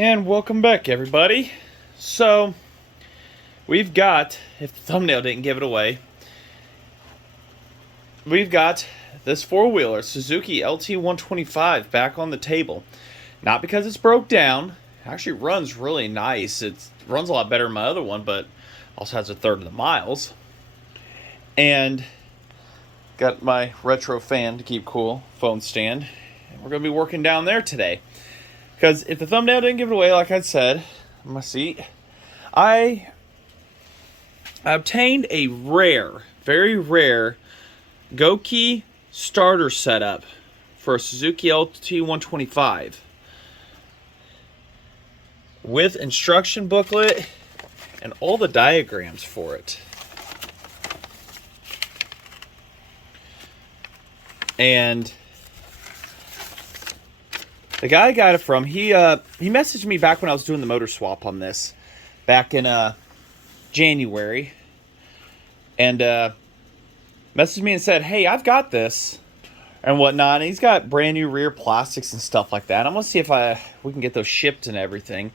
And welcome back, everybody. So, we've got, if the thumbnail didn't give it away, we've got this four-wheeler, Suzuki LT125, back on the table. Not because it's broke down. It actually runs really nice. It runs a lot better than my other one, but also has a third of the miles. And got my retro fan to keep cool, phone stand. And we're going to be working down there today. Because if the thumbnail didn't give it away, like I said, on my seat, I obtained a rare, very rare, GOKI starter setup for a Suzuki LT125 with instruction booklet and all the diagrams for it. And the guy I got it from, he messaged me back when I was doing the motor swap on this, back in January, and messaged me and said, "Hey, I've got this and whatnot." And he's got brand new rear plastics and stuff like that. I'm gonna see if we can get those shipped and everything,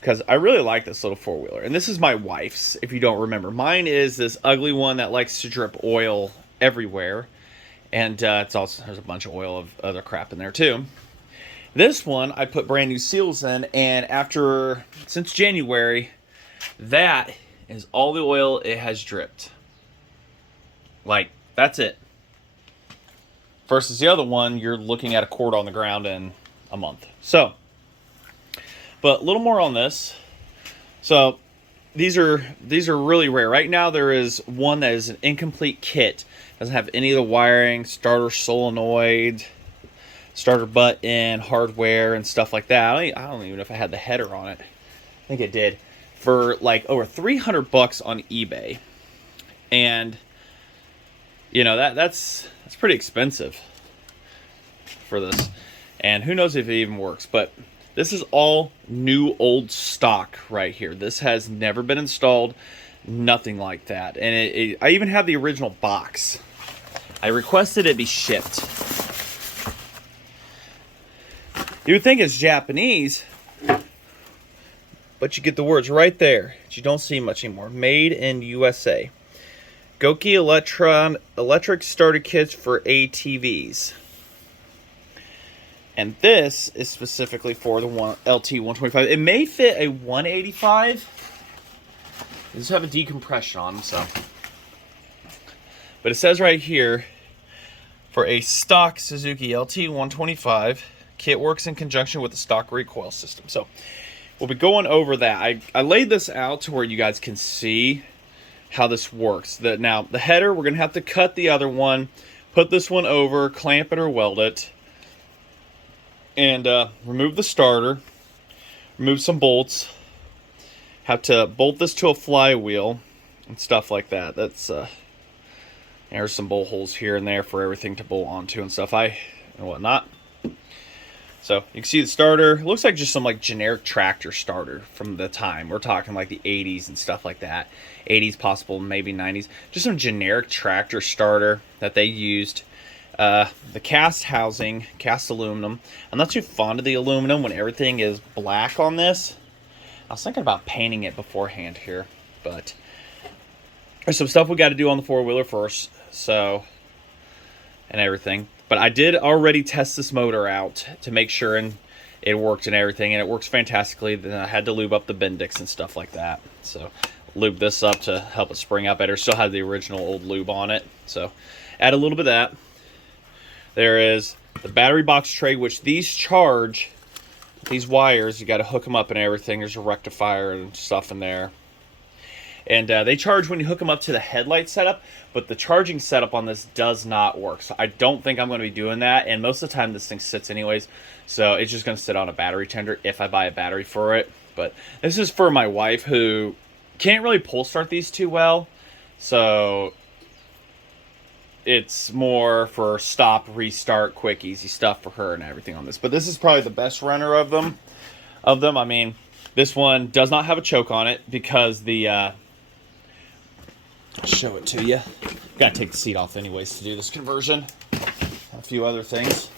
because I really like this little four wheeler. And this is my wife's, if you don't remember. Mine is this ugly one that likes to drip oil everywhere, and it's also there's a bunch of oil of other crap in there too. This one, I put brand new seals in, and since January, that is all the oil it has dripped. Like, that's it. Versus the other one, you're looking at a quart on the ground in a month. So, but a little more on this. So, these are really rare. Right now, there is one that is an incomplete kit. Doesn't have any of the wiring, starter solenoid, starter button, hardware, and stuff like that. I don't even know if I had the header on it. I think it did. For like over $300 on eBay. And you know, that's pretty expensive for this. And who knows if it even works. But this is all new old stock right here. This has never been installed. Nothing like that. And I even have the original box. I requested it be shipped. You would think it's Japanese, but you get the words right there. You don't see much anymore. Made in USA. GOKI electric starter kits for ATVs. And this is specifically for the LT125. It may fit a 185. These have a decompression on them, so. But it says right here, for a stock Suzuki LT125, kit works in conjunction with the stock recoil system. So we'll be going over that. I laid this out to where you guys can see how this works. Now, the header, we're going to have to cut the other one, put this one over, clamp it or weld it, and remove the starter, remove some bolts, have to bolt this to a flywheel and stuff like that. That's there's some bolt holes here and there for everything to bolt onto and stuff and whatnot. So you can see the starter. It looks like just some like generic tractor starter from the time. We're talking like the 80s and stuff like that. 80s, possible maybe 90s. Just some generic tractor starter that they used. The cast housing, cast aluminum. I'm not too fond of the aluminum when everything is black on this. I was thinking about painting it beforehand here, but there's some stuff we got to do on the four-wheeler first. So, and everything. But I did already test this motor out to make sure and it worked and everything, and it works fantastically. Then I had to lube up the Bendix and stuff like that. So lube this up to help it spring up better. Still had the original old lube on it. So add a little bit of that. There is the battery box tray, which these charge. These wires, you got to hook them up and everything. There's a rectifier and stuff in there. And they charge when you hook them up to the headlight setup, but the charging setup on this does not work. So I don't think I'm going to be doing that. And most of the time this thing sits anyways. So it's just going to sit on a battery tender if I buy a battery for it. But this is for my wife, who can't really pull start these too well. So it's more for stop, restart, quick, easy stuff for her and everything on this. But this is probably the best runner of them. I mean, this one does not have a choke on it because the... I'll show it to you. Gotta take the seat off anyways to do this conversion. A few other things.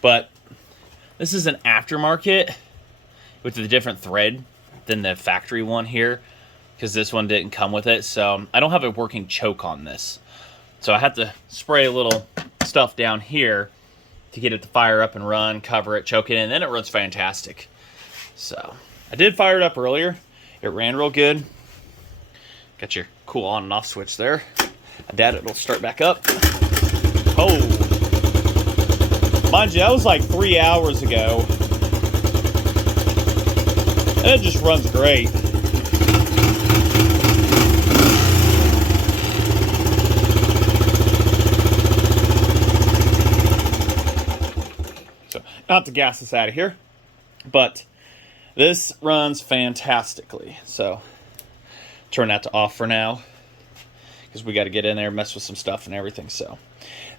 But this is an aftermarket with a different thread than the factory one here, because this one didn't come with it. So I don't have a working choke on this. So I have to spray a little stuff down here to get it to fire up and run, cover it, choke it in, and then it runs fantastic. So I did fire it up earlier. It ran real good. Got your cool on and off switch there. I doubt it'll start back up. Oh. Mind you, that was like 3 hours ago. And it just runs great. So, not to gas this out of here, but this runs fantastically. So, turn that to off for now, because we got to get in there, mess with some stuff and everything. So,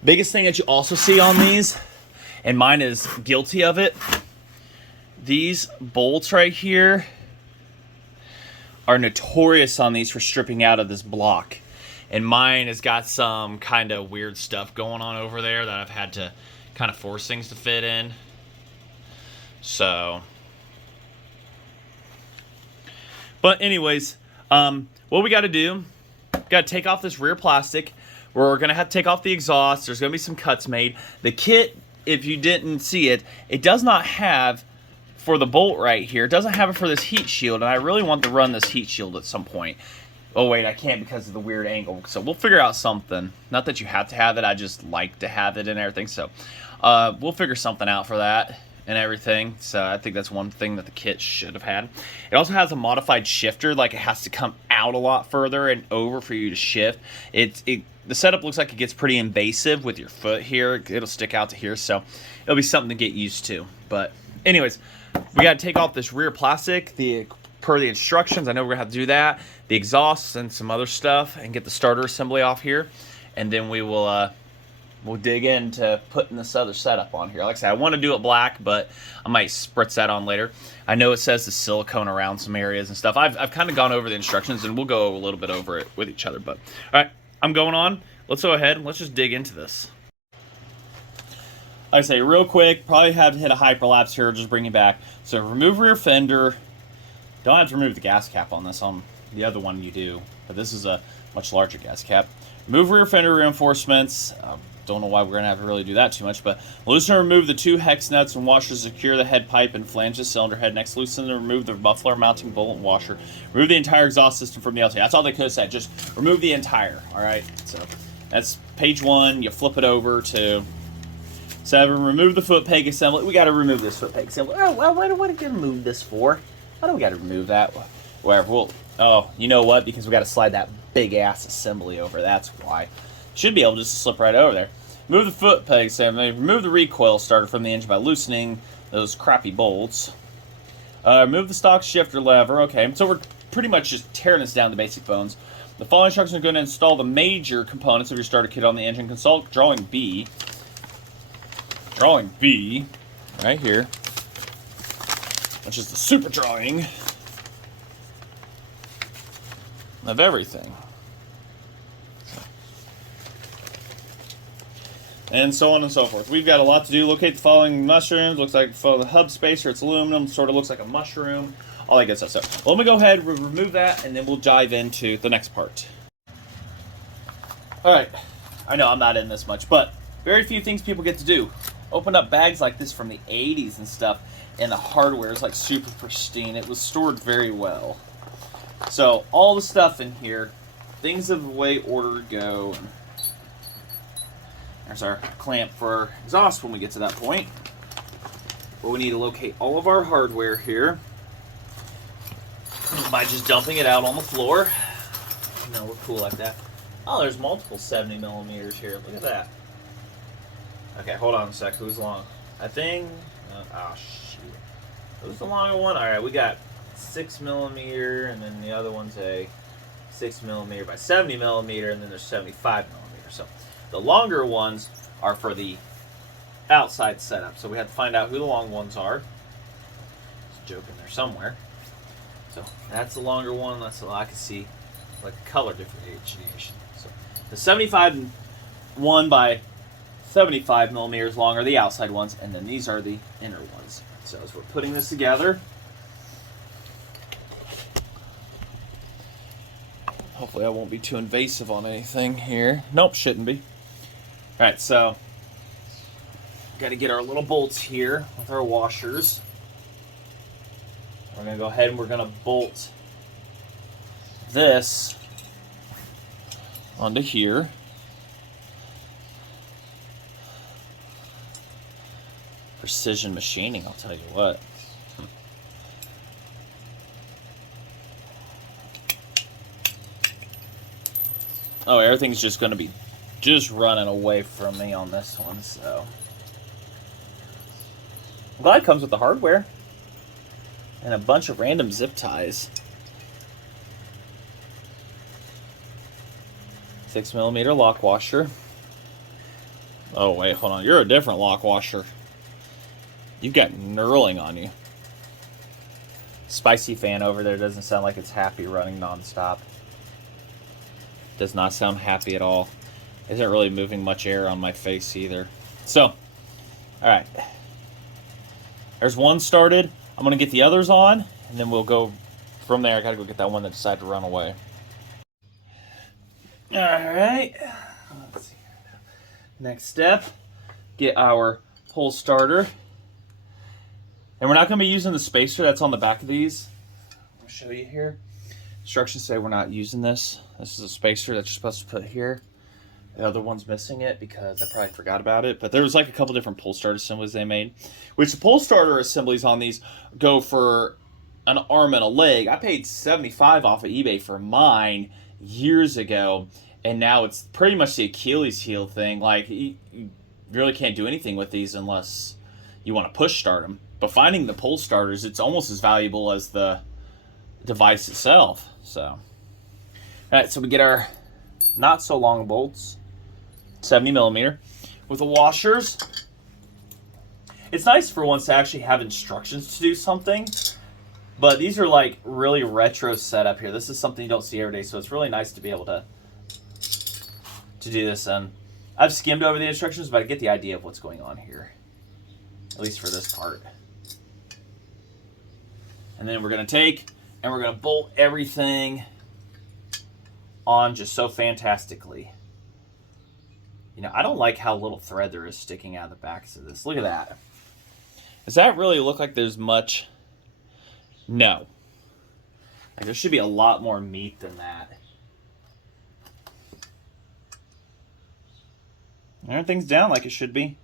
biggest thing that you also see on these, and mine is guilty of it, these bolts right here are notorious on these for stripping out of this block. And mine has got some kind of weird stuff going on over there that I've had to kind of force things to fit in. So, but anyways, what we got to do, got to take off this rear plastic. We're going to have to take off the exhaust. There's going to be some cuts made. The kit, if you didn't see it, it does not have, for the bolt right here, it doesn't have it for this heat shield, and I really want to run this heat shield at some point. Oh wait, I can't because of the weird angle. So we'll figure out something. Not that you have to have it, I just like to have it and everything. So we'll figure something out for that and everything. So I think that's one thing that the kit should have had. It also has a modified shifter, like it has to come out a lot further and over for you to shift. The setup looks like it gets pretty invasive with your foot here. It'll stick out to here, so it'll be something to get used to. But anyways, we got to take off this rear plastic per the instructions. I know we're gonna have to do that, the exhausts and some other stuff, and get the starter assembly off here, and then we'll dig into putting this other setup on here. Like I said, I want to do it black, but I might spritz that on later. I know it says the silicone around some areas and stuff. I've kind of gone over the instructions, and we'll go a little bit over it with each other. But all right, I'm going on. Let's go ahead and let's just dig into this. Like I say, real quick, probably have to hit a hyperlapse here, just bring it back. So remove rear fender. Don't have to remove the gas cap on this. On the other one you do, but this is a much larger gas cap. Remove rear fender reinforcements. Don't know why we're going to have to really do that too much, but loosen and remove the 2 hex nuts and washer to secure the head pipe and flange the cylinder head. Next, loosen and remove the muffler mounting bolt and washer. Remove the entire exhaust system from the LT. That's all they could have said. Just remove the entire, all right? So that's page 1. You flip it over to 7. Remove the foot peg assembly. We got to remove this foot peg assembly. Oh, well, what are we going to remove this for? Why do we got to remove that? Whatever. Oh, you know what? Because we got to slide that big-ass assembly over. That's why. Should be able just to slip right over there. Remove the foot peg assembly. Remove the recoil starter from the engine by loosening those crappy bolts. Remove the stock shifter lever. Okay, so we're pretty much just tearing this down to basic bones. The following instructions are going to install the major components of your starter kit on the engine. Consult drawing B. Drawing B, right here, which is the super drawing of everything. And so on and so forth. We've got a lot to do. Locate the following mushrooms. Looks like for the hub spacer, it's aluminum. Sort of looks like a mushroom. All that good stuff. So let me go ahead, remove that, and then we'll dive into the next part. All right. I know I'm not in this much, but very few things people get to do. Open up bags like this from the 80s and stuff, and the hardware is like super pristine. It was stored very well. So all the stuff in here, things of the way order go. And there's our clamp for our exhaust when we get to that point. But we need to locate all of our hardware here by just dumping it out on the floor. No, we're cool like that. Oh, there's multiple 70 millimeters here. Look at that. Okay, hold on a sec. Who's long? I think. Oh shoot. Who's the longer one? All right, we got 6 millimeter, and then the other one's a 6 millimeter by 70 millimeter, and then there's 75 millimeter. So the longer ones are for the outside setup. So we have to find out who the long ones are. There's a joke in there somewhere. So that's the longer one. That's all I can see, like a color differentiation. So the 75 1 by 75 millimeters long are the outside ones, and then these are the inner ones. So as we're putting this together, Hopefully I won't be too invasive on anything here. Nope, shouldn't be. All right, so got to get our little bolts here with our washers. We're going to go ahead and we're going to bolt this onto here. Precision machining, I'll tell you what. Oh, everything's just going to be just running away from me on this one, so. I'm glad it comes with the hardware. And a bunch of random zip ties. 6mm lock washer. Oh, wait, hold on. You're a different lock washer. You've got knurling on you. Spicy fan over there doesn't sound like it's happy running nonstop. Does not sound happy at all. Isn't really moving much air on my face either. So, alright. There's one started. I'm going to get the others on, and then we'll go from there. I got to go get that one that decided to run away. Alright. Let's see. Next step, get our pull starter. And we're not going to be using the spacer that's on the back of these. I'll show you here. Instructions say we're not using this. This is a spacer that you're supposed to put here. The other one's missing it because I probably forgot about it. But there was like a couple different pull start assemblies they made. Which the pull starter assemblies on these go for an arm and a leg. I paid $75 off of eBay for mine years ago. And now it's pretty much the Achilles heel thing. Like, you really can't do anything with these unless you want to push start them. But finding the pull starters, it's almost as valuable as the device itself. So, all right, so we get our not so long bolts, 70mm, with the washers. It's nice for once to actually have instructions to do something, but these are like really retro setup here. This is something you don't see every day, so it's really nice to be able to do this. And I've skimmed over the instructions, but I get the idea of what's going on here, at least for this part. And then we're going to take and we're going to bolt everything on just so fantastically. You know, I don't like how little thread there is sticking out of the backs of this. Look at that. Does that really look like there's much? No. Like, there should be a lot more meat than that. Everything's down like it should be.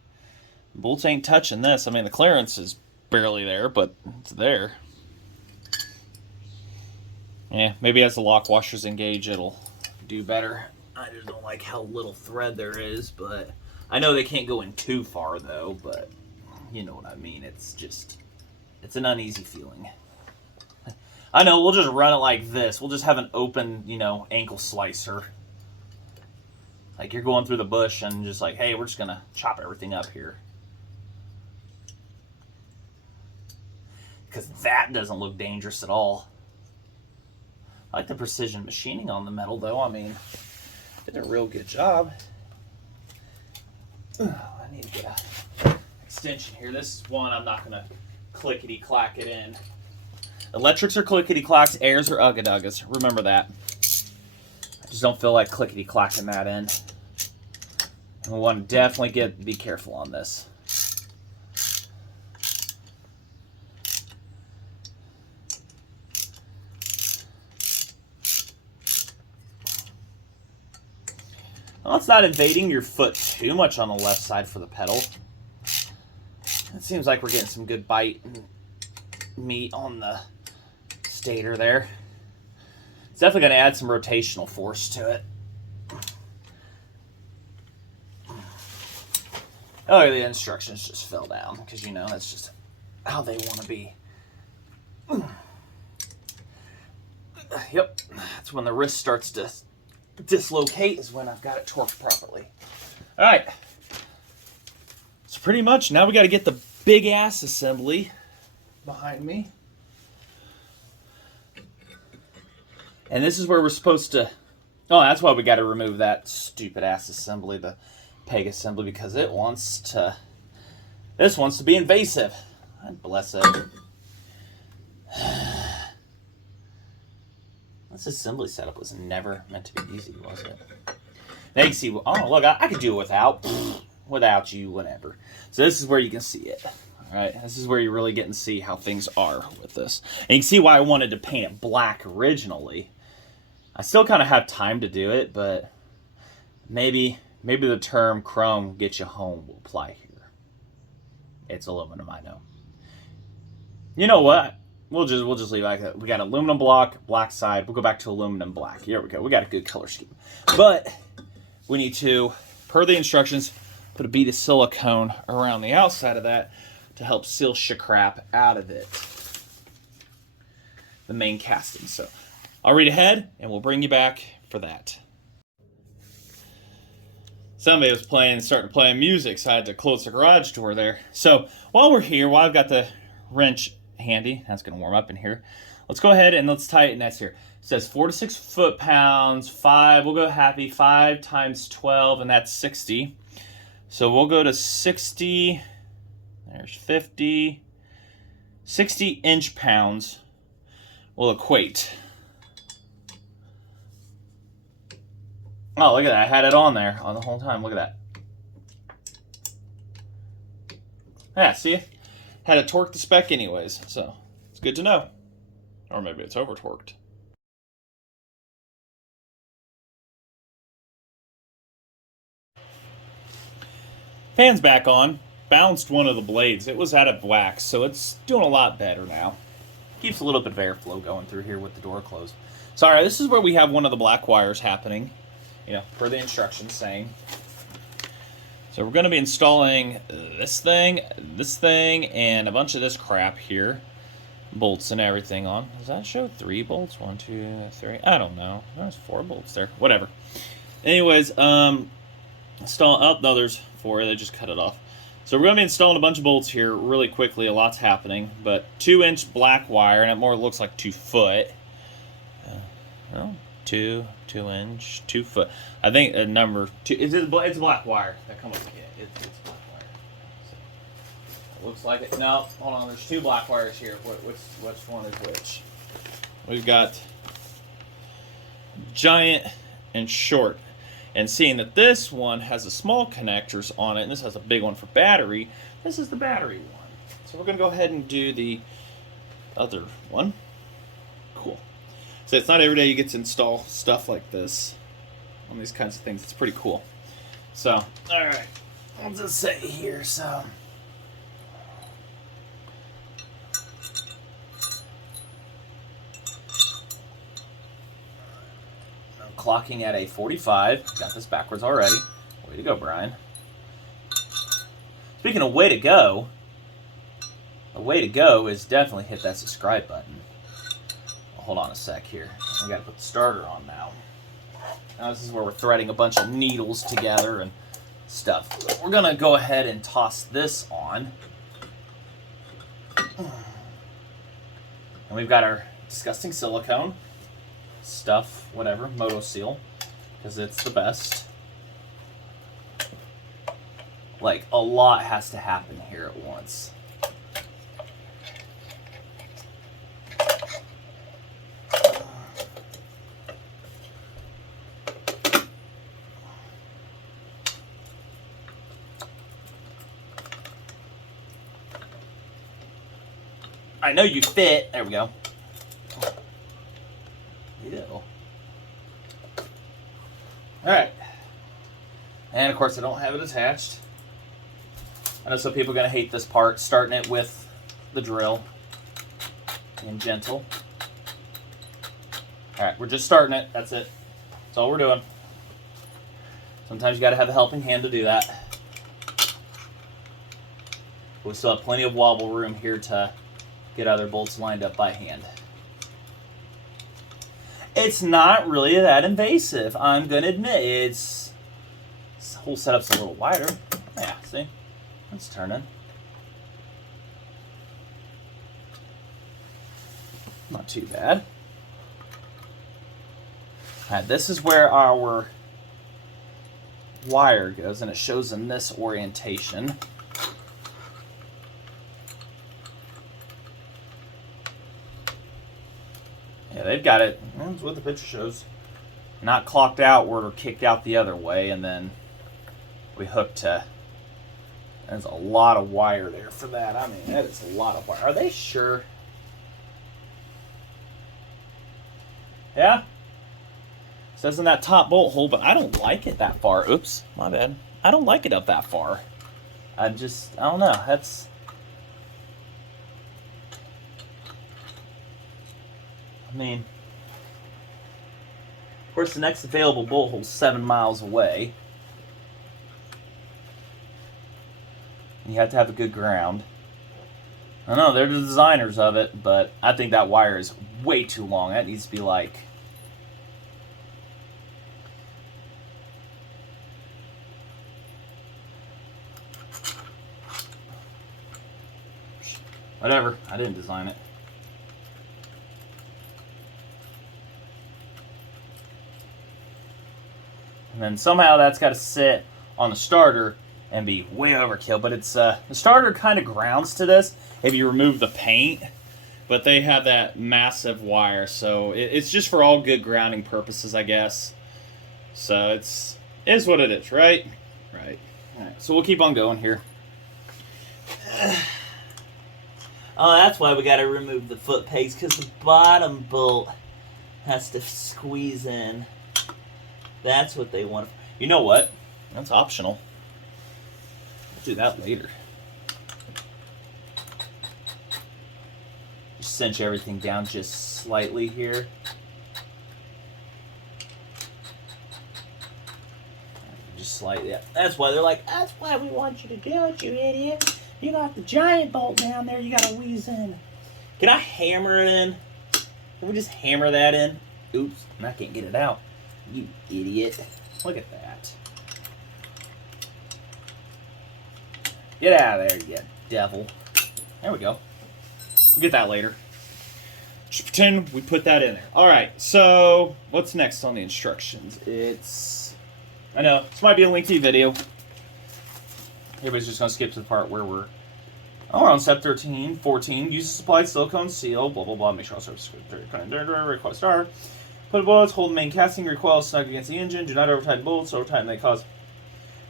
Bolts ain't touching this. I mean, the clearance is barely there, but it's there. Yeah, maybe as the lock washers engage, it'll do better. I just don't like how little thread there is, but I know they can't go in too far, though, but you know what I mean. It's just, it's an uneasy feeling. I know, we'll just run it like this. We'll just have an open, you know, ankle slicer. Like you're going through the bush and just like, hey, we're just going to chop everything up here. Because that doesn't look dangerous at all. I like the precision machining on the metal, though. I mean, did a real good job. I need to get a extension here. This is one I'm not going to clickety-clack it in. Electrics are clickety-clacks, airs are ugga-duggas. Remember that. I just don't feel like clickety-clacking that in. And we want to definitely be careful on this. Well, it's not invading your foot too much on the left side for the pedal. It seems like we're getting some good bite and meat on the stator there. It's definitely going to add some rotational force to it. Oh, the instructions just fell down because, you know, that's just how they want to be. Yep, that's when the wrist starts to dislocate, is when I've got it torqued properly. All right. So pretty much now we got to get the big ass assembly behind me. And this is where we're supposed to... Oh, that's why we got to remove that stupid ass assembly, the peg assembly, because it wants to... This wants to be invasive. God bless it. This assembly setup was never meant to be easy, was it? Now you can see, oh, look, I could do it without you, whatever. So this is where you can see it. All right, this is where you really get and see how things are with this. And you can see why I wanted to paint it black originally. I still kind of have time to do it, but maybe the term chrome get you home will apply here. It's aluminum, I know. You know what? We'll just leave it like that. We got aluminum block, black side. We'll go back to aluminum black. Here we go. We got a good color scheme. But we need to, per the instructions, put a bead of silicone around the outside of that to help seal crap out of it. The main casting. So I'll read ahead and we'll bring you back for that. Somebody was starting to play music, so I had to close the garage door there. So while we're here, while I've got the wrench handy, that's going to warm up in here, let's go ahead and let's tighten this here. It says 4 to 6 foot-pounds, 5, we'll go happy, 5 times 12, and that's 60. So we'll go to 60, there's 50, 60 inch-pounds will equate. Oh, look at that, I had it on there the whole time, look at that. Yeah, see? Had to torque the spec anyways, so it's good to know. Or maybe it's over torqued. Fan's back on. Bounced one of the blades. It was out of wax, so it's doing a lot better now. Keeps a little bit of airflow going through here with the door closed. So, alright, this is where we have one of the black wires happening, you know, per the instructions saying. So we're going to be installing this thing, and a bunch of this crap here. Bolts and everything on. Does that show 3 bolts? 1, 2, 3. I don't know. There's 4 bolts there. Whatever. Anyways, install. Oh, no, there's 4. They just cut it off. So we're going to be installing a bunch of bolts here really quickly. A lot's happening. But 2-inch black wire, and it more looks like 2 foot. Well, 2-inch, 2 foot. I think number 2. It's a black wire that comes with the kit. It's black wire. So it looks like it. No, hold on. There's 2 black wires here. Which one is which? We've got giant and short. And seeing that this one has the small connectors on it, and this has a big one for battery, this is the battery one. So we're going to go ahead and do the other one. Cool. So it's not every day you get to install stuff like this on these kinds of things. It's pretty cool. So, alright. I'll just say here, so. I'm clocking at a 45. Got this backwards already. Way to go, Brian. Speaking of way to go, a way to go is definitely hit that subscribe button. Hold on a sec here. We gotta put the starter on now. Now this is where we're threading a bunch of needles together and stuff. We're gonna go ahead and toss this on. And we've got our disgusting silicone stuff, whatever, Moto Seal, because it's the best. Like, a lot has to happen here at once. I know you fit. There we go. Ew. Alright. And of course I don't have it attached. I know some people are going to hate this part, starting it with the drill. And gentle. Alright, we're just starting it. That's it. That's all we're doing. Sometimes you got to have a helping hand to do that. We still have plenty of wobble room here to get other bolts lined up by hand. It's not really that invasive, I'm going to admit. This whole setup's a little wider. Yeah, see? It's turning. Not too bad. Alright, this is where our wire goes, and it shows in this orientation. Yeah, they've got it. That's what the picture shows. Not clocked outward or kicked out the other way, and then we hooked to. There's a lot of wire there for that. I mean, that is a lot of wire. Are they sure? Yeah? It says in that top bolt hole, but I don't like it that far. Oops, my bad. I don't like it up that far. I don't know. I mean, of course, the next available bolt hole's 7 miles away. You have to have a good ground. I know they're the designers of it, but I think that wire is way too long. That needs to be like... Whatever, I didn't design it. And then somehow that's got to sit on the starter and be way overkill. But it's the starter kind of grounds to this if you remove the paint. But they have that massive wire, so it's just for all good grounding purposes, I guess. So it is what it is, right? Right. All right. So we'll keep on going here. Oh, that's why we got to remove the foot pegs, because the bottom bolt has to squeeze in. That's what they want. You know what? That's optional. I'll do that later. Just cinch everything down just slightly here. Just slightly. Yeah. That's why they're like, that's why we want you to do it, you idiot. You got the giant bolt down there, you gotta wheeze in. Can I hammer it in? Can we just hammer that in? Oops, and I can't get it out. You idiot. Look at that. Get out of there, you devil. There we go. We'll get that later. Just pretend we put that in there. Alright, so what's next on the instructions? I know, this might be a lengthy video. Everybody's just going to skip to the part where we're on step 13, 14. Use a supplied silicone seal, blah, blah, blah. Make sure all surfaces recoil star. Put bullets, hold the main casting, recoil snug against the engine. Do not over-tighten bolts. Over-tighten may cause.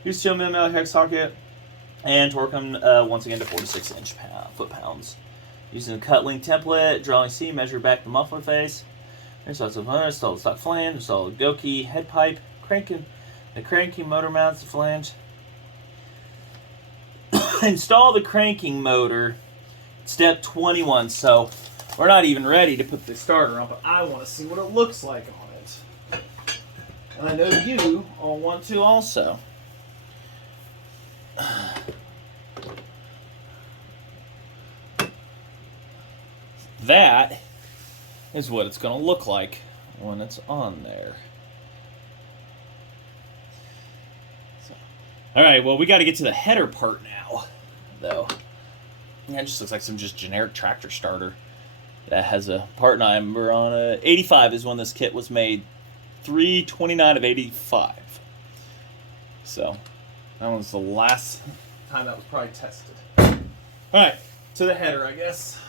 Use 2mm hex socket and torque them once again to 4 to 6 foot-pounds. Using a cut link template, drawing C, measure back the muffler face. Install the stock flange, install the GOKI head pipe, the cranking motor mounts the flange. Install the cranking motor, step 21. So we're not even ready to put the starter on, but I want to see what it looks like on it. And I know you all want to also. That is what it's going to look like when it's on there. Alright, well, we got to get to the header part now, though. Yeah, it just looks like some just generic tractor starter that has a part number on it. 85 is when this kit was made. 3/29 of 85. So, that was the last time that was probably tested. Alright, to the header, I guess.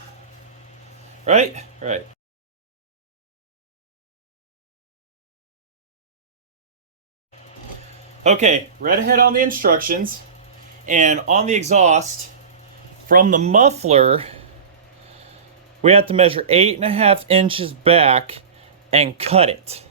Right? Right. Okay, read ahead on the instructions, and on the exhaust, from the muffler, we have to measure 8.5 inches back and cut it.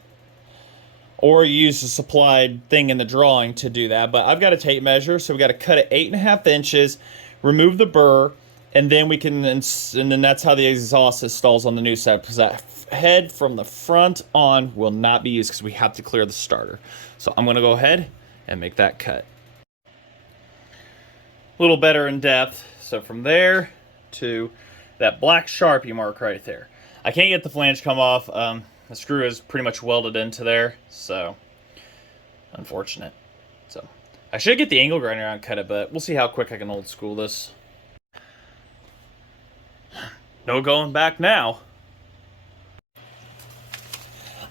Or use the supplied thing in the drawing to do that, but I've got a tape measure, so we got to cut it 8.5 inches, remove the burr, and then we can, and then that's how the exhaust installs on the new set, because that head from the front on will not be used because we have to clear the starter. So I'm going to go ahead and make that cut. A little better in depth. So from there to that black Sharpie mark right there. I can't get the flange come off. The screw is pretty much welded into there, so unfortunate. So I should get the angle grinder out and cut it, but we'll see how quick I can old school this. No going back now.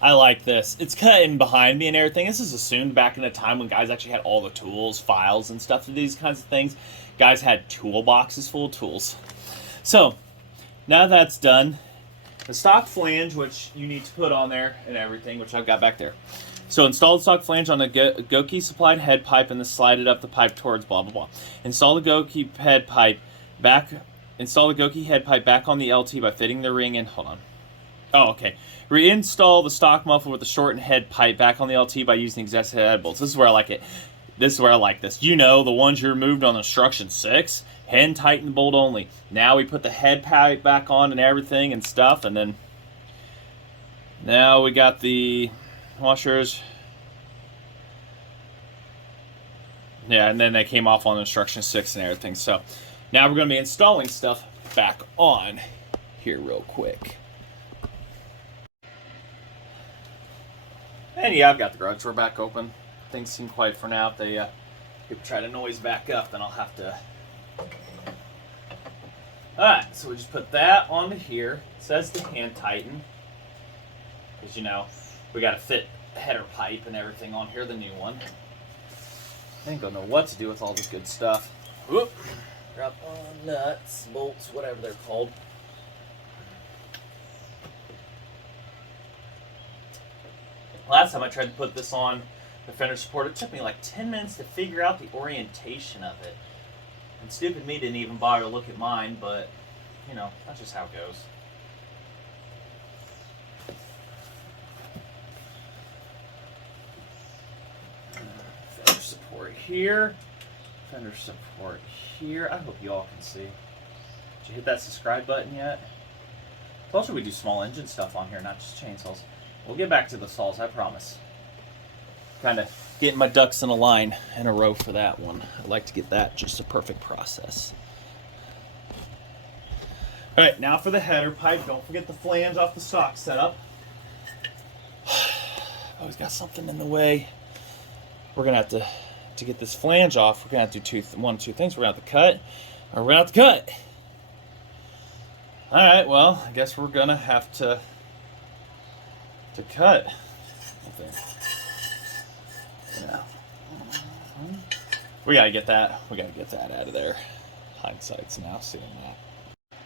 I like this. It's cut in behind me and everything. This is assumed back in a time when guys actually had all the tools, files, and stuff to do these kinds of things. Guys had toolboxes full of tools. So, now that's done, the stock flange, which you need to put on there and everything, which I've got back there. So install the stock flange on the GOKI supplied head pipe and then slide it up the pipe towards blah blah blah. Install the GOKI head pipe back. Install the GOKI head pipe back on the LT by fitting the ring in. Hold on. Oh, okay. Reinstall the stock muffler with the shortened head pipe back on the LT by using the exact head bolts. This is where I like it. This is where I like this. You know, the ones you removed on instruction 6, hand tighten bolt only. Now we put the head pipe back on and everything and stuff, and then now we got the washers. Yeah, and then they came off on instruction 6 and everything. So now we're going to be installing stuff back on here real quick. And yeah, I've got the garage door back open. Things seem quiet for now. If they people try to noise back up, then I'll have to. Alright, so we just put that onto here. It says the hand tighten. Because, you know, we got to fit header pipe and everything on here, the new one. I ain't gonna know what to do with all this good stuff. Whoop. Drop on nuts, bolts, whatever they're called. Last time I tried to put this on the fender support, it took me like 10 minutes to figure out the orientation of it. And stupid me didn't even bother to look at mine, but, you know, that's just how it goes. Fender support here. Fender support here. I hope you all can see. Did you hit that subscribe button yet? I told you we do small engine stuff on here, not just chainsaws. We'll get back to the saws, I promise. Kind of getting my ducks in a line in a row for that one. I'd like to get that just a perfect process. All right, now for the header pipe. Don't forget the flange off the stock setup. Always got something in the way. We're gonna have to get this flange off. We're gonna have to do one of two things. We're gonna have to cut, or we're gonna have to cut. All right, well, I guess we're gonna have to cut. Yeah. We gotta get that. We gotta get that out of there. Hindsight's now seeing that.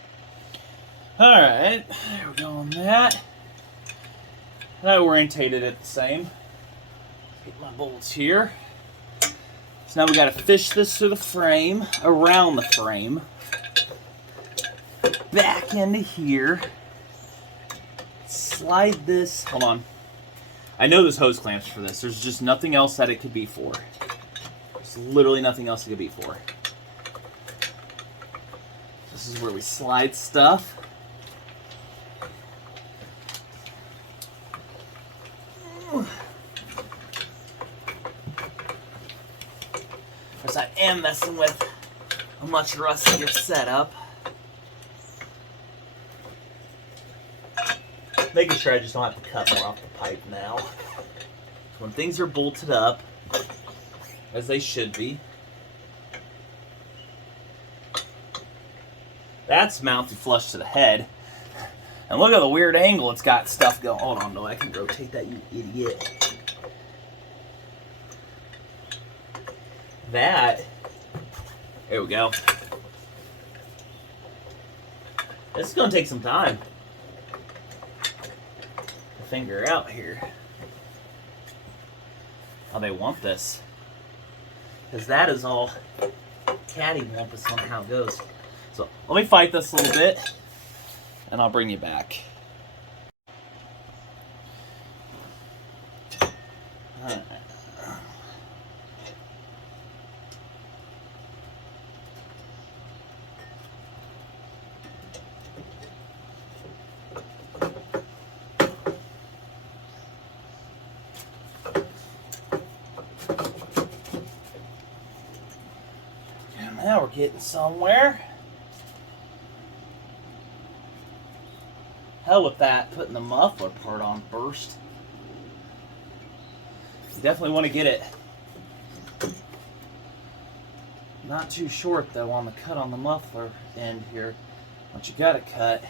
All right, there we go on that. I orientated it the same. Get my bolts here. So now we gotta fish this through the frame, around the frame, back into here. Slide this. Hold on. I know there's hose clamps for this. There's just nothing else that it could be for. There's literally nothing else it could be for. This is where we slide stuff. Because I am messing with a much rustier setup. Making sure I just don't have to cut more off the pipe now. When things are bolted up, as they should be, that's mounted flush to the head. And look at the weird angle it's got stuff going. Hold on, no, I can rotate that, you idiot. That, there we go. This is going to take some time. Finger out here how they want this, because that is all cattywampus on how it goes. So let me fight this a little bit and I'll bring you back. Alright. Now we're getting somewhere. Hell with that, putting the muffler part on first. You definitely want to get it not too short though on the cut on the muffler end here. Once you got it cut,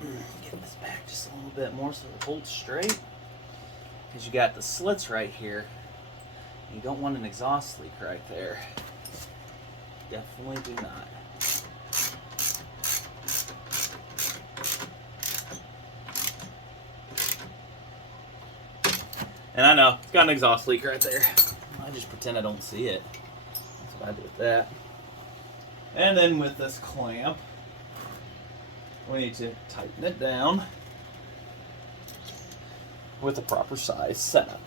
get this back just a little bit more so it holds straight. Because you got the slits right here. You don't want an exhaust leak right there. Definitely do not. And I know, it's got an exhaust leak right there. I just pretend I don't see it. That's what I do with that. And then with this clamp, we need to tighten it down with the proper size setup.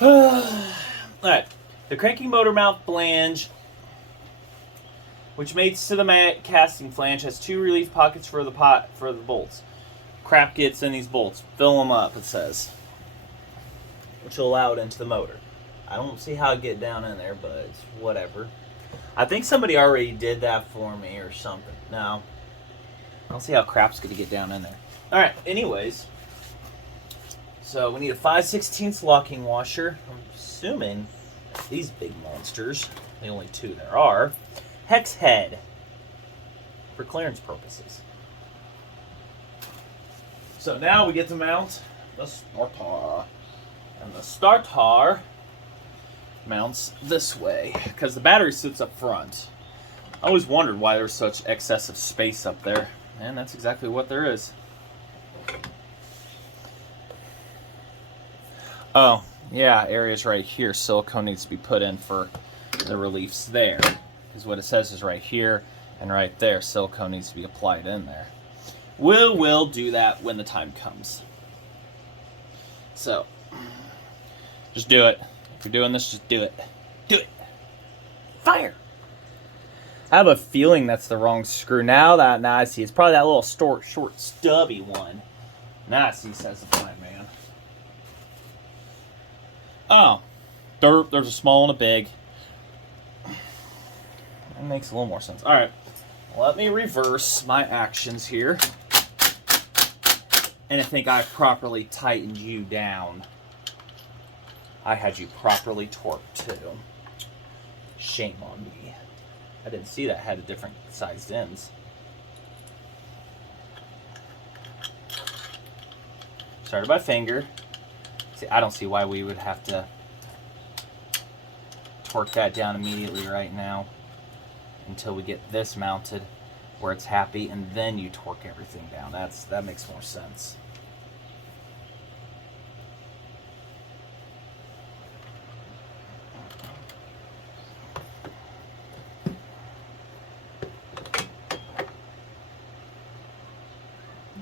Alright, the cranking motor mount flange, which mates to the casting flange, has 2 relief pockets for the bolts. Crap gets in these bolts. Fill them up, it says, which will allow it into the motor. I don't see how it get down in there, but it's whatever. I think somebody already did that for me or something. No. I don't see how crap's going to get down in there. Alright, anyways. So we need a 5/16 locking washer. I'm assuming these big monsters, the only 2 there are, hex head for clearance purposes. So now we get to mount the starter. And the starter mounts this way because the battery sits up front. I always wondered why there's such excessive space up there, and that's exactly what there is. Oh, yeah, areas right here, silicone needs to be put in for the reliefs there. Because what it says is right here and right there, silicone needs to be applied in there. We'll do that when the time comes. So, just do it. If you're doing this, just do it. Do it. Fire! I have a feeling that's the wrong screw. Now I see. It's probably that little short, stubby one. Now I see, says the blind man. Oh, there's a small and a big. That makes a little more sense. All right, let me reverse my actions here. And I think I properly tightened you down. I had you properly torqued too. Shame on me. I didn't see that had a different sized ends. Started by finger. See, I don't see why we would have to torque that down immediately right now until we get this mounted where it's happy, and then you torque everything down. That makes more sense.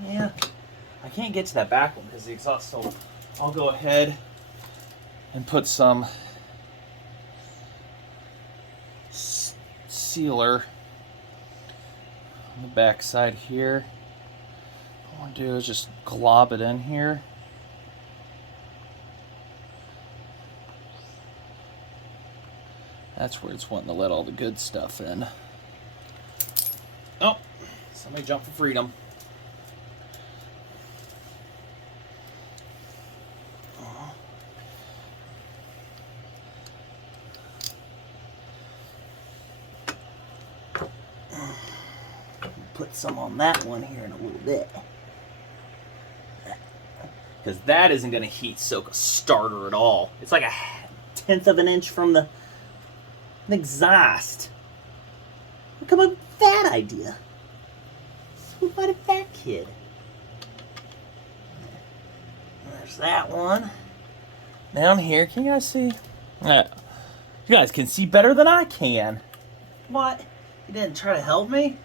Yeah, I can't get to that back one because the exhaust still. I'll go ahead and put some sealer on the back side here. What I want to do is just glob it in here. That's where it's wanting to let all the good stuff in. Oh, somebody jump for freedom. Put some on that one here in a little bit. Because that isn't going to heat soak a starter at all. It's like 1/10 of an inch from the exhaust. What come up with that idea? Who bought a fat kid? There's that one. Down here, can you guys see? You guys can see better than I can. What? You didn't try to help me?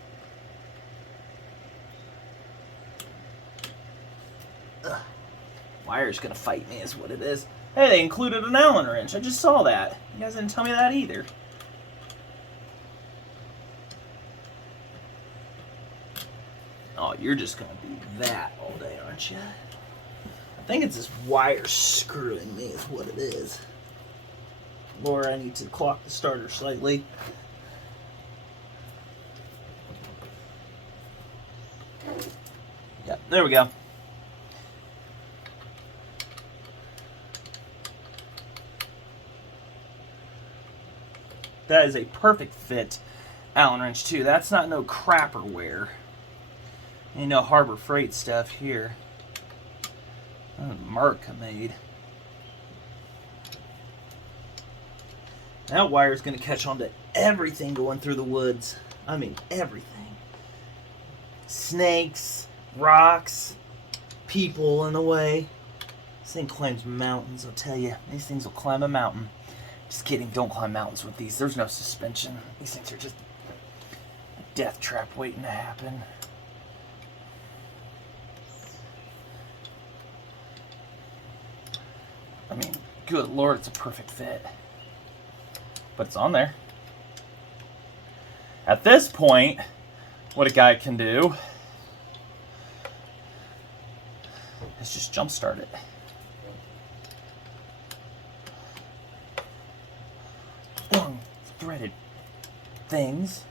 Wire's gonna fight me is what it is. Hey, they included an Allen wrench. I just saw that. You guys didn't tell me that either. Oh, you're just gonna be that all day, aren't you? I think it's this wire screwing me is what it is. Laura, I need to clock the starter slightly. Yep, there we go. That is a perfect fit Allen wrench too. That's not no crapperware. Ain't no Harbor Freight stuff here. Marca made. That wire is going to catch on to everything going through the woods. I mean everything. Snakes, rocks, people in the way. This thing climbs mountains, I'll tell you. These things will climb a mountain. Just kidding, don't climb mountains with these. There's no suspension. These things are just a death trap waiting to happen. I mean, good Lord, it's a perfect fit. But it's on there. At this point, what a guy can do is just jump start it. Long threaded things.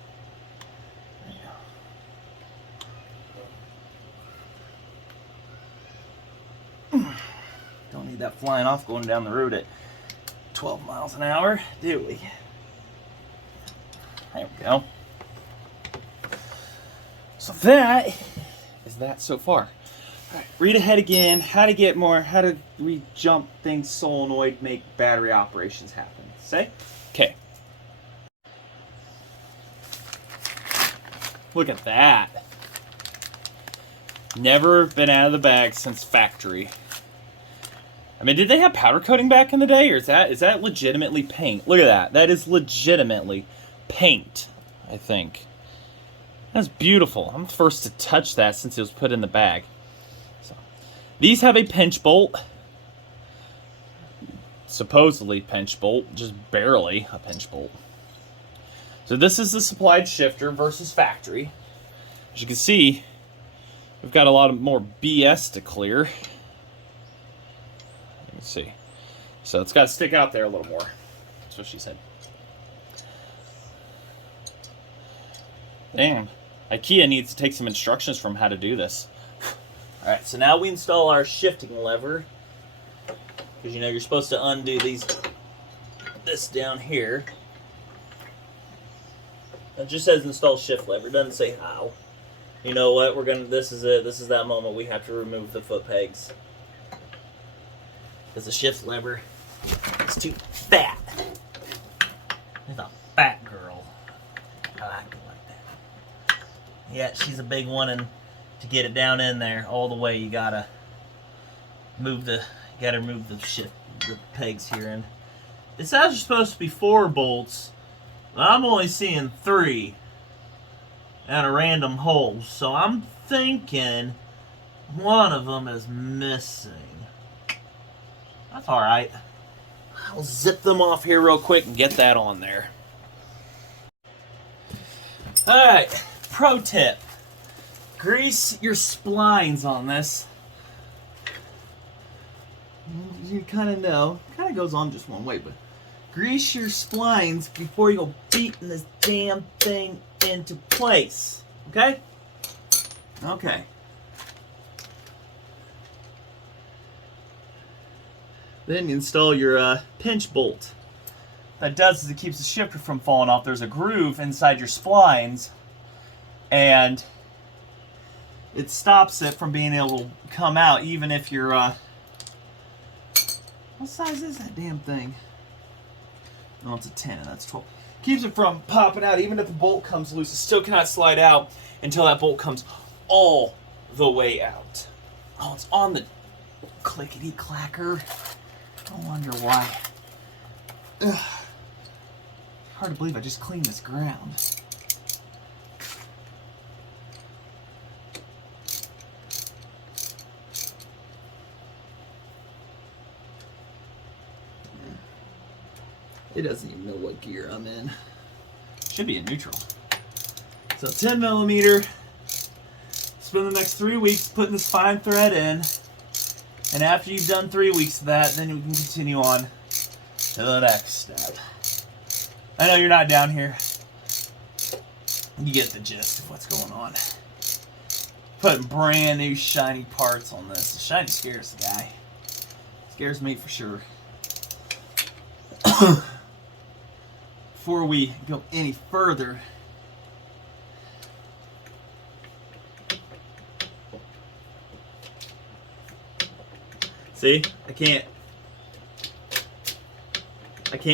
There you go. Don't need that flying off going down the road at 12 miles an hour, do we? There we go. So that is that so far. All right, read ahead again. How to re-jump things solenoid, make battery operations happen. Say? Okay. Look at that. Never been out of the bag since factory. I mean, did they have powder coating back in the day, or is that legitimately paint? Look at that. That is legitimately paint, I think. That's beautiful. I'm the first to touch that since it was put in the bag. So, these have a pinch bolt. Supposedly pinch bolt, just barely a pinch bolt. So this is the supplied shifter versus factory. As you can see, we've got a lot more BS to clear. Let's see. So it's got to stick out there a little more. That's what she said. Damn. IKEA needs to take some instructions from how to do this. Alright, so now we install our shifting lever. Because you know you're supposed to undo this down here. It just says install shift lever. It doesn't say how. You know what? This is it. This is that moment we have to remove the foot pegs. Because the shift lever is too fat. It's a fat girl. I like it like that. Yeah, she's a big one, and to get it down in there all the way, you gotta remove the pegs here. And it says you're supposed to be 4 bolts, but I'm only seeing 3 at a random hole. So I'm thinking one of them is missing. That's alright. I'll zip them off here real quick and get that on there. Alright, pro tip. Grease your splines on this. You kind of know. Kind of goes on just one way, but grease your splines before you go beating this damn thing into place. Okay? Okay. Then you install your pinch bolt. What that does is it keeps the shifter from falling off. There's a groove inside your splines, and it stops it from being able to come out, even if you're what size is that damn thing? Oh, it's a 10, and that's 12. Keeps it from popping out. Even if the bolt comes loose, it still cannot slide out until that bolt comes all the way out. Oh, it's on the clickety-clacker. I wonder why. Ugh. Hard to believe I just cleaned this ground. It doesn't even know what gear I'm in. Should be in neutral. So 10 millimeter. Spend the next 3 weeks putting this fine thread in. And after you've done 3 weeks of that, then we can continue on to the next step. I know you're not down here. You get the gist of what's going on. Putting brand new shiny parts on this. The shiny scares the guy. Scares me for sure. Before we go any further, see, I can't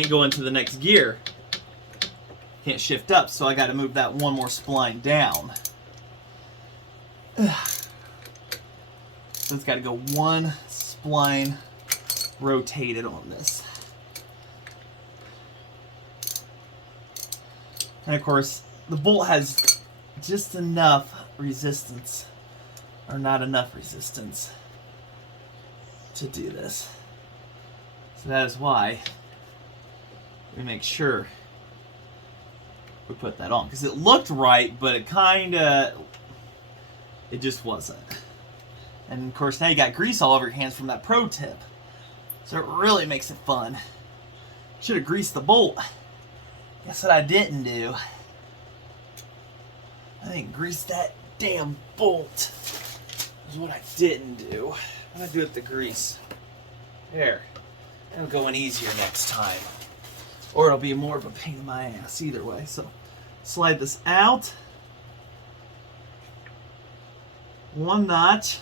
go into the next gear. Can't shift up, so I got to move that one more spline down. So it's got to go one spline rotated on this. And of course, the bolt has just enough resistance, or not enough resistance, to do this. So that is why we make sure we put that on. Because it looked right, but it just wasn't. And of course, now you got grease all over your hands from that pro tip. So it really makes it fun. Should have greased the bolt. Guess what I didn't do? I didn't grease that damn bolt. Is what I didn't do. I'm gonna do it with the grease. There. It'll go in easier next time. Or it'll be more of a pain in my ass either way. So slide this out. One notch.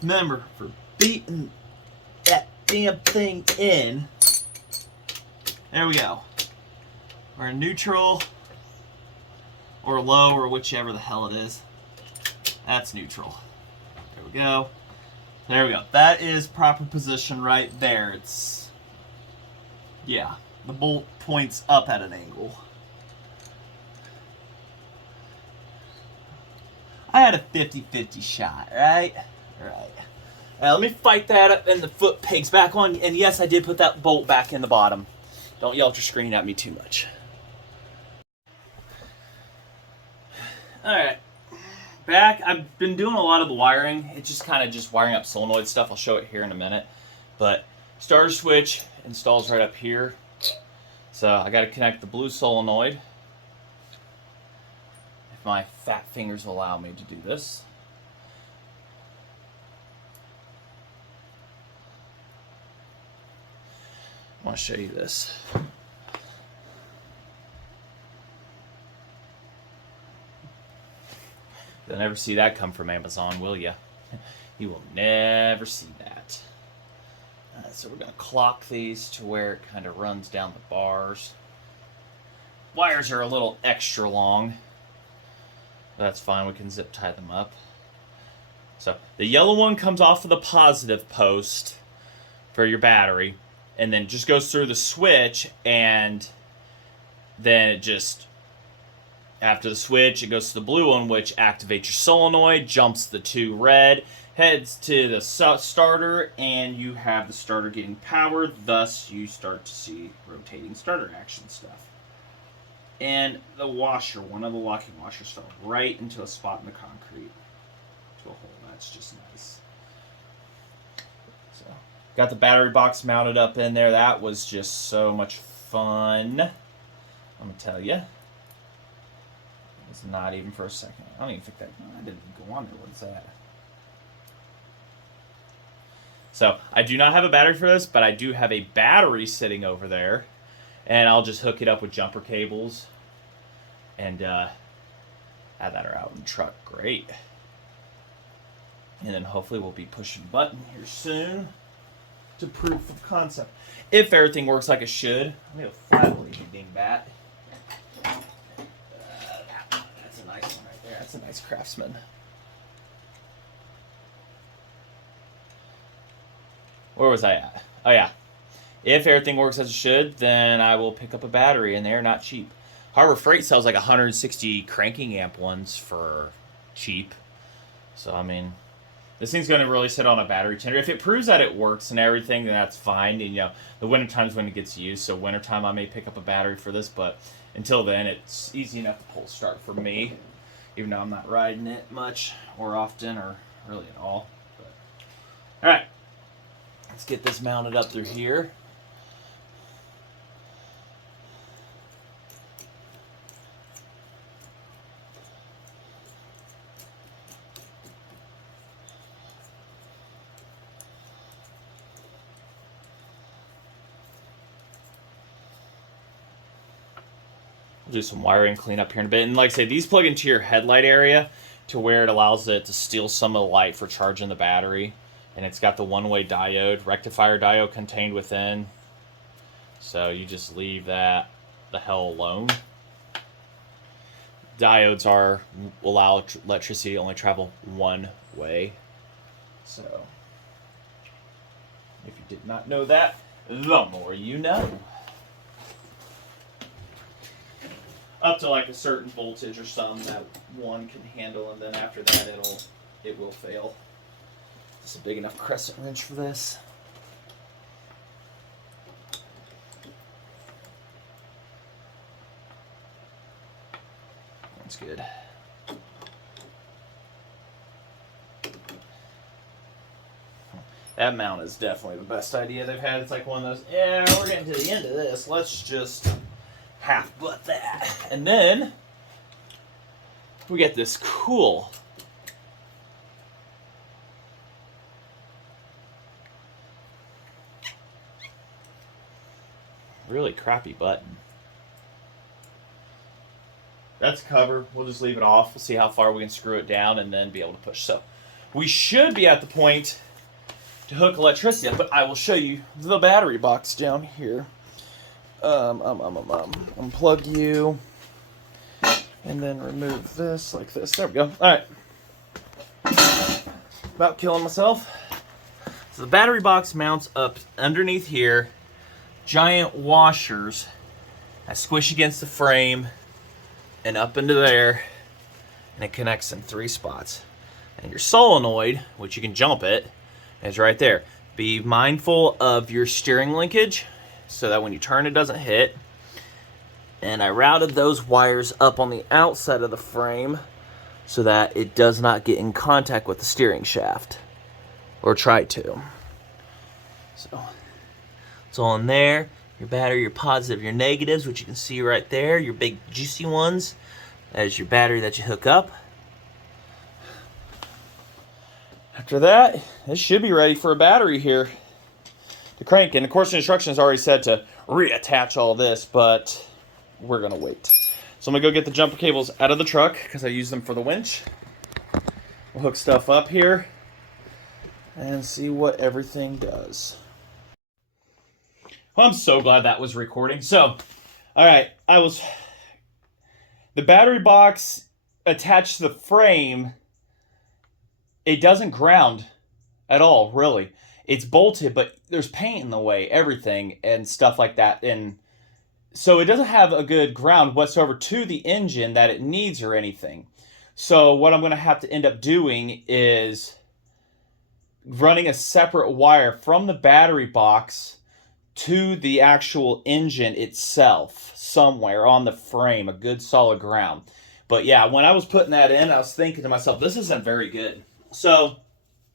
Remember, for beating that damn thing in, there we go. We're in neutral or low or whichever the hell it is. That's neutral. There we go. There we go. That is proper position right there. It's, yeah, the bolt points up at an angle. I had a 50-50 shot, right? Right. Now let me fight that up and the foot pegs back on. And yes, I did put that bolt back in the bottom. Don't yell at your screen at me too much. Alright. Back. I've been doing a lot of the wiring. It's just kind of just wiring up solenoid stuff. I'll show it here in a minute. But starter switch installs right up here. So I got to connect the blue solenoid. If my fat fingers will allow me to do this. I want to show you this. You'll never see that come from Amazon, will you? You will never see that. So we're going to clock these to where it kind of runs down the bars. Wires are a little extra long. That's fine, we can zip tie them up. So the yellow one comes off of the positive post for your battery. And then just goes through the switch, and then it just, after the switch, it goes to the blue one, which activates your solenoid, jumps the two red, heads to the starter, and you have the starter getting powered. Thus, you start to see rotating starter action stuff. And the washer, one of the locking washers, fell right into a spot in the concrete, to a hole. That's just nice. So, got the battery box mounted up in there. That was just so much fun. I'm going to tell you. It's not even for a second. I don't even think that, I didn't even go on there. What is that? So, I do not have a battery for this, but I do have a battery sitting over there. And I'll just hook it up with jumper cables. And have that out in the truck. Great. And then hopefully we'll be pushing button here soon to proof of concept. If everything works like it should. I need a flat leading dingbat. That's a nice one right there. That's a nice Craftsman. Where was I at? Oh yeah. If everything works as it should, then I will pick up a battery, and they're not cheap. Harbor Freight sells like 160 cranking amp ones for cheap. So, I mean, this thing's going to really sit on a battery tender. If it proves that it works and everything, then that's fine. And, you know, the winter time's when it gets used. So, wintertime, I may pick up a battery for this. But until then, it's easy enough to pull start for me. Even though I'm not riding it much or often or really at all. But, all right. Let's get this mounted up through here. Do some wiring cleanup here in a bit. And like I say, these plug into your headlight area to where it allows it to steal some of the light for charging the battery. And it's got the one-way diode, rectifier diode contained within. So you just leave that the hell alone. diodes allow electricity to only travel one way. So, if you did not know that, the more you know. Up to like a certain voltage or something that one can handle, and then after that it will fail. It's a big enough crescent wrench for this. That's good. That mount is definitely the best idea they've had. It's like one of those, yeah, we're getting to the end of this. Let's just half butt that. And then we get this cool really crappy button. That's cover. We'll just leave it off. We'll see how far we can screw it down and then be able to push. So we should be at the point to hook electricity up, but I will show you the battery box down here. Unplug you and then remove this like this. There we go. All right. About killing myself. So the battery box mounts up underneath here. Giant washers that squish against the frame and up into there, and it connects in 3 spots. And your solenoid, which you can jump it, is right there. Be mindful of your steering linkage so that when you turn it doesn't hit. And I routed those wires up on the outside of the frame so that it does not get in contact with the steering shaft, or try to. So it's all in there. Your battery, your positive, your negatives, which you can see right there, your big juicy ones. That is your battery that you hook up. After that, this should be ready for a battery here to crank. And of course the instructions already said to reattach all this, but we're gonna wait. So I'm gonna go get the jumper cables out of the truck because I use them for the winch. We'll hook stuff up here and see what everything does. Well, I'm so glad that was recording. So, all right, the battery box attached to the frame, it doesn't ground at all, really. It's bolted, but there's paint in the way, everything, and stuff like that. And so it doesn't have a good ground whatsoever to the engine that it needs or anything. So what I'm going to have to end up doing is running a separate wire from the battery box to the actual engine itself somewhere on the frame, a good solid ground. But yeah, when I was putting that in, I was thinking to myself, this isn't very good. So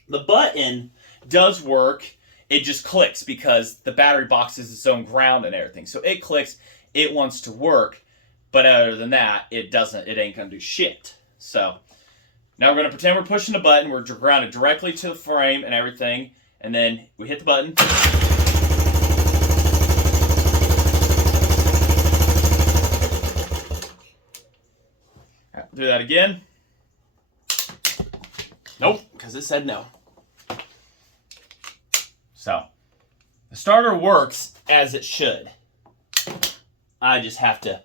the button does work. It just clicks because the battery box is its own ground and everything. So it clicks, it wants to work, but other than that, it ain't gonna do shit. So now we're gonna pretend we're pushing the button, we're grounded directly to the frame and everything, and then we hit the button. Do that again. Nope, because it said no. So, the starter works as it should. I just have to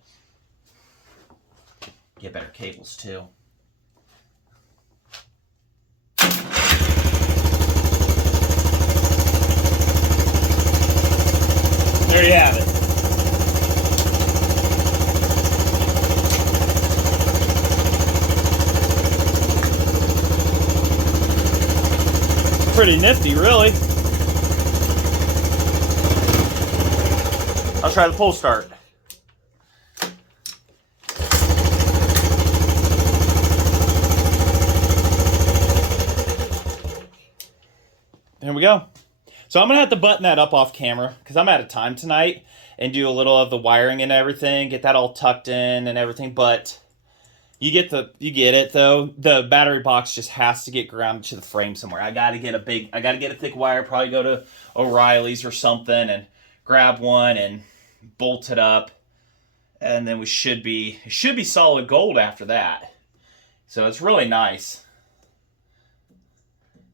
get better cables too. There you have it. Pretty nifty, really. I'll try the pull start. There we go. So I'm gonna have to button that up off camera because I'm out of time tonight and do a little of the wiring and everything, get that all tucked in and everything, but you get it though. The battery box just has to get grounded to the frame somewhere. I gotta get a thick wire, probably go to O'Reilly's or something and grab one and bolt it up. And then it should be solid gold after that. So it's really nice.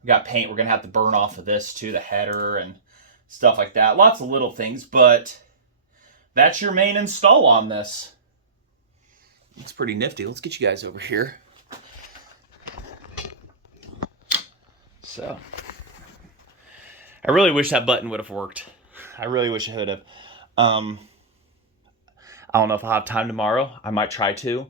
We got paint we're gonna have to burn off of this too, the header and stuff like that. Lots of little things, but that's your main install on this. It's pretty nifty. Let's get you guys over here. So, I really wish that button would have worked. I really wish it would have. I don't know if I'll have time tomorrow. I might try to.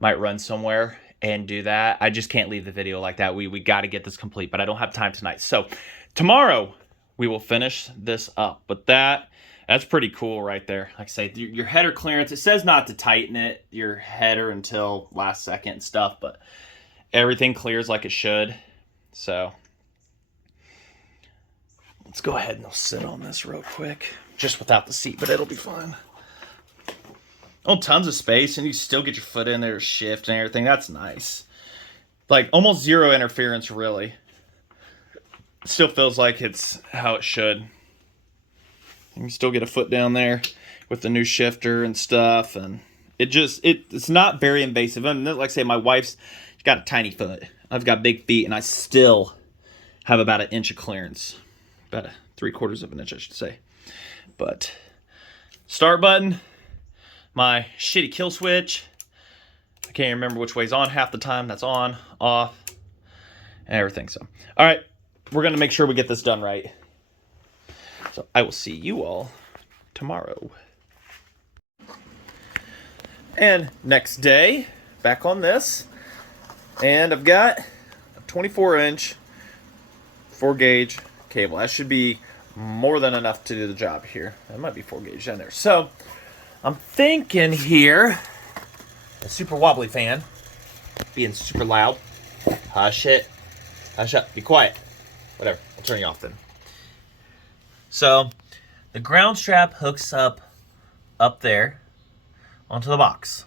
Might run somewhere and do that. I just can't leave the video like that. We got to get this complete, but I don't have time tonight. So, tomorrow we will finish this up. But that's pretty cool right there. Like I say, your header clearance, it says not to tighten it, your header until last second and stuff, but everything clears like it should. So let's go ahead and I'll sit on this real quick, just without the seat, but it'll be fine. Oh, tons of space, and you still get your foot in there to shift and everything. That's nice. Like almost zero interference, really. Still feels like it's how it should. You can still get a foot down there with the new shifter and stuff, and it's not very invasive. I mean, like I say, my wife's got a tiny foot. I've got big feet, and I still have about 1 inch of clearance, about 3/4 of an inch, I should say. But start button, my shitty kill switch. I can't remember which way's on half the time. That's on, off, and everything. So, all right, we're gonna make sure we get this done right. So I will see you all tomorrow. And next day, back on this, and I've got a 24-inch 4-gauge cable. That should be more than enough to do the job here. That might be 4-gauge down there. So I'm thinking here, a super wobbly fan, being super loud. Hush it. Hush up. Be quiet. Whatever. I'll turn you off then. So the ground strap hooks up there onto the box.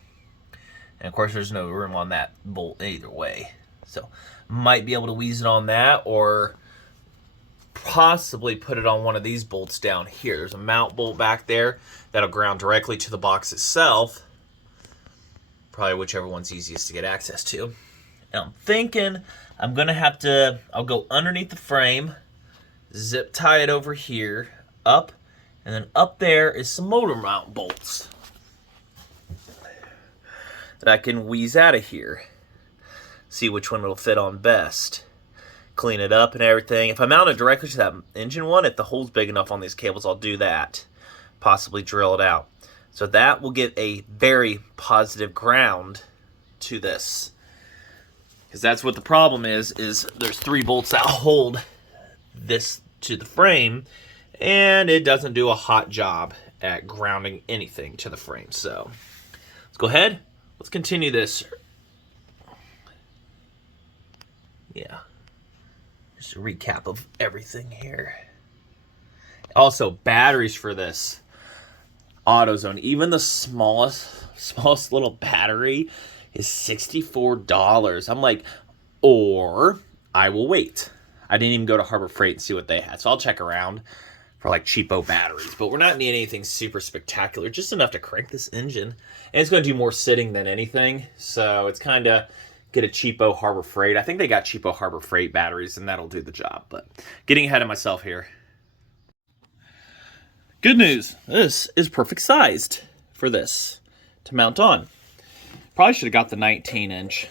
And of course there's no room on that bolt either way. So might be able to wheeze it on that, or possibly put it on one of these bolts down here. There's a mount bolt back there that'll ground directly to the box itself. Probably whichever one's easiest to get access to. And I'm thinking I'm gonna have to, I'll go underneath the frame, zip tie it over here, up, and then up there is some motor mount bolts that I can wheeze out of here. See which one will fit on best. Clean it up and everything. If I mount it directly to that engine one, if the hole's big enough on these cables, I'll do that. Possibly drill it out. So that will get a very positive ground to this. Because that's what the problem is there's 3 bolts that hold this to the frame, and it doesn't do a hot job at grounding anything to the frame. So let's go ahead, let's continue this. Yeah, just a recap of everything here. Also, batteries for this AutoZone, even the smallest little battery is $64. I'm like, or I will wait. I didn't even go to Harbor Freight and see what they had. So I'll check around for like cheapo batteries. But we're not needing anything super spectacular. Just enough to crank this engine. And it's going to do more sitting than anything. So it's kind of get a cheapo Harbor Freight. I think they got cheapo Harbor Freight batteries, and that'll do the job. But getting ahead of myself here. Good news. This is perfect sized for this to mount on. Probably should have got the 19-inch.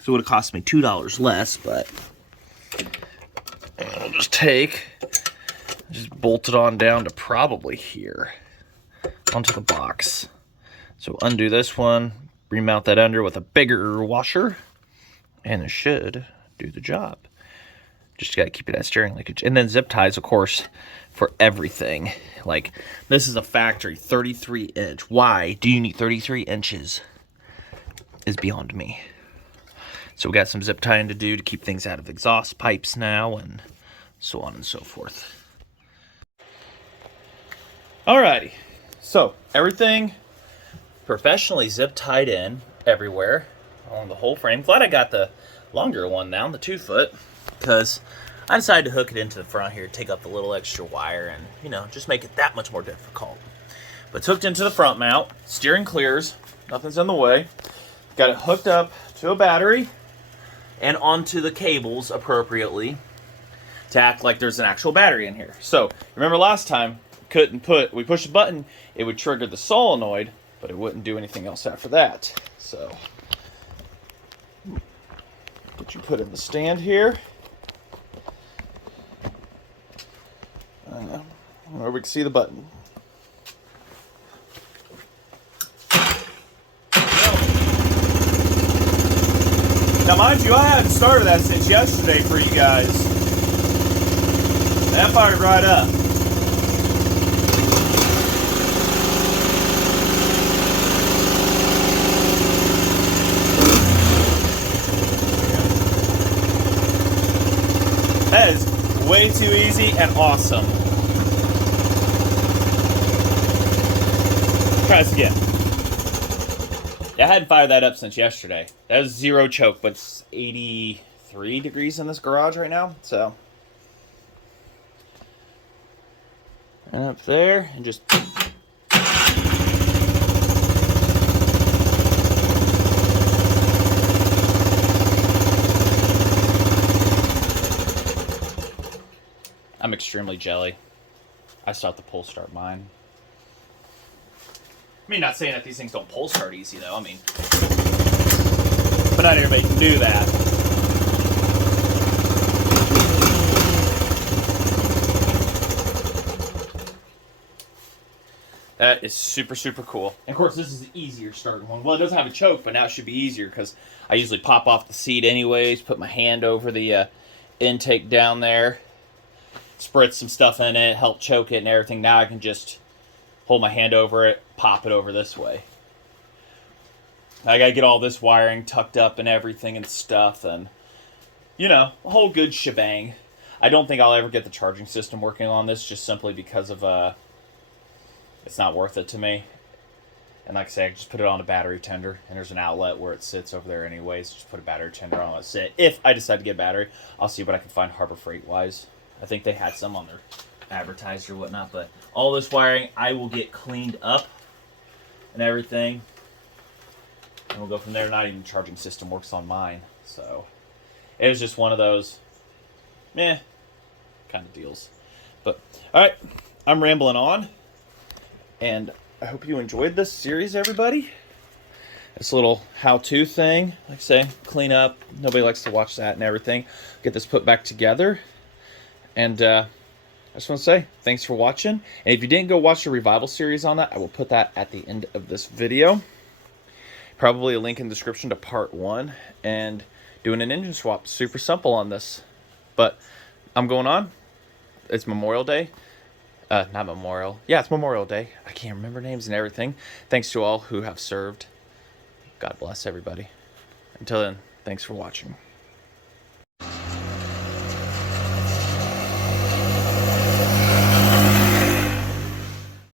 So it would have cost me $2 less, but I'll just bolt it on down to probably here onto the box. So undo this one, remount that under with a bigger washer, and it should do the job. Just got to keep it at steering linkage. And then zip ties, of course, for everything. Like, this is a factory 33-inch. Why do you need 33 inches? Is beyond me. So we got some zip tying to do to keep things out of exhaust pipes now, and so on and so forth. Alrighty, so everything professionally zip tied in everywhere on the whole frame. Glad I got the longer one now, the 2-foot, because I decided to hook it into the front here, take up the little extra wire, and, you know, just make it that much more difficult. But it's hooked into the front mount, steering clears, nothing's in the way. Got it hooked up to a battery and onto the cables appropriately to act like there's an actual battery in here. So remember last time we pushed a button, it would trigger the solenoid but it wouldn't do anything else after that. So get you put in the stand here. Where we can see the button. Now, mind you, I hadn't started that since yesterday for you guys. That fired right up. That is way too easy and awesome. Try this again. Yeah, I hadn't fired that up since yesterday. That was zero choke, but it's 83 degrees in this garage right now, so. And up there, and just. I'm extremely jelly. I still have to pull start mine. I mean, not saying that these things don't pull start easy, though. I mean, but not everybody can do that. That is super, super cool. And of course, this is the easier starting one. Well, it doesn't have a choke, but now it should be easier because I usually pop off the seat anyways, put my hand over the intake down there, spritz some stuff in it, help choke it and everything. Now I can just hold my hand over it, pop it over this way. I gotta get all this wiring tucked up and everything and stuff, and you know, a whole good shebang. I don't think I'll ever get the charging system working on this, just simply because of it's not worth it to me. And like I say, I just put it on a battery tender, and there's an outlet where it sits over there anyways. Just put a battery tender on it. Sit. If I decide to get a battery, I'll see what I can find Harbor Freight wise. I think they had some on their advertised or whatnot, but all this wiring I will get cleaned up and everything, and we'll go from there. Not even the charging system works on mine, so it was just one of those kind of deals. But all right, I'm rambling on, and I hope you enjoyed this series, everybody. This little how-to thing, like I say, clean up. Nobody likes to watch that and everything. Get this put back together, and I just want to say thanks for watching. And if you didn't go watch the revival series on that, I will put that at the end of this video. Probably a link in the description to part 1. And doing an engine swap. Super simple on this. But I'm going on. It's Memorial Day. Not Memorial. Yeah, it's Memorial Day. I can't remember names and everything. Thanks to all who have served. God bless everybody. Until then, thanks for watching.